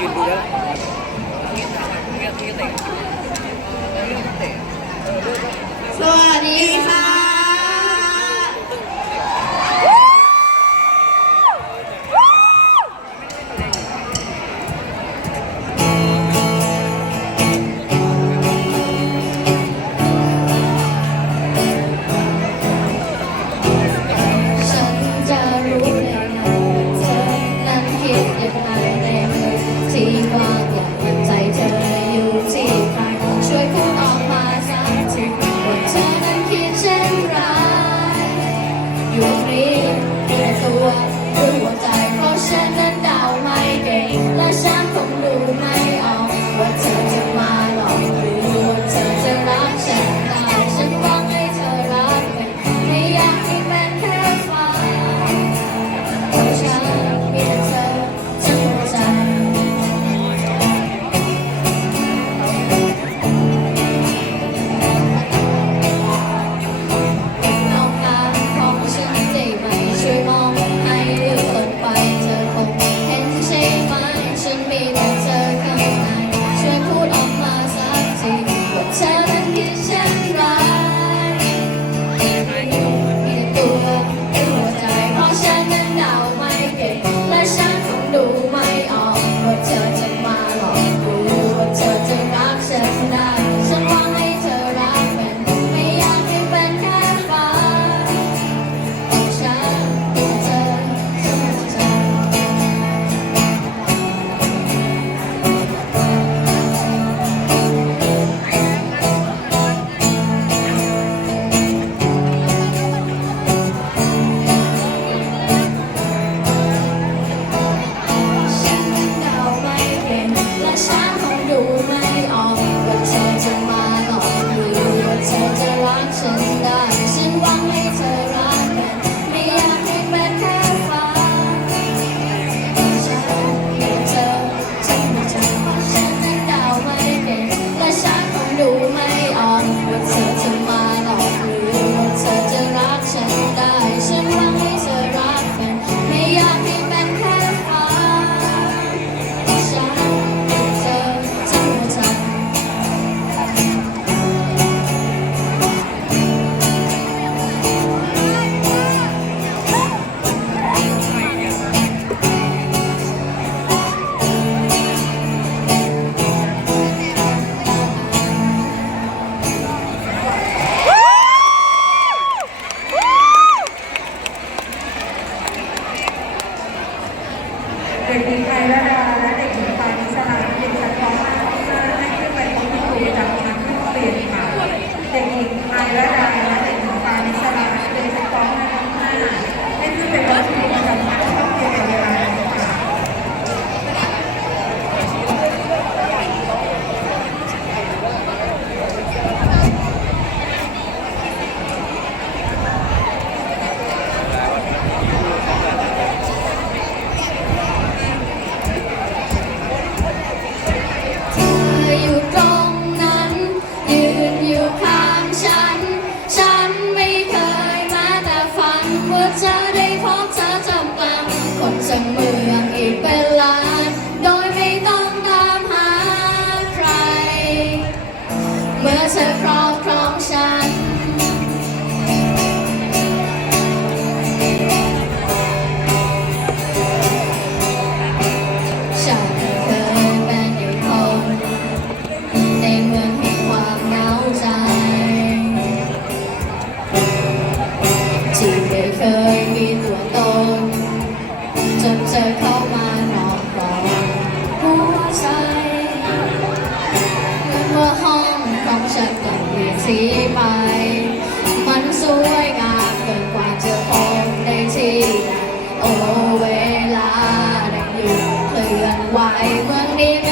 ยืนดูได้เตะสวัสดีค่ะ Amen. day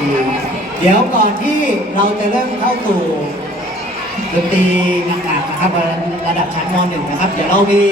ทีเดี๋ยวก่อนที่เราจะเริ่มเข้าสู่ดนตรีหนักๆนะครับระดับชั้นม .1 นะครับ เดี๋ยวเรามี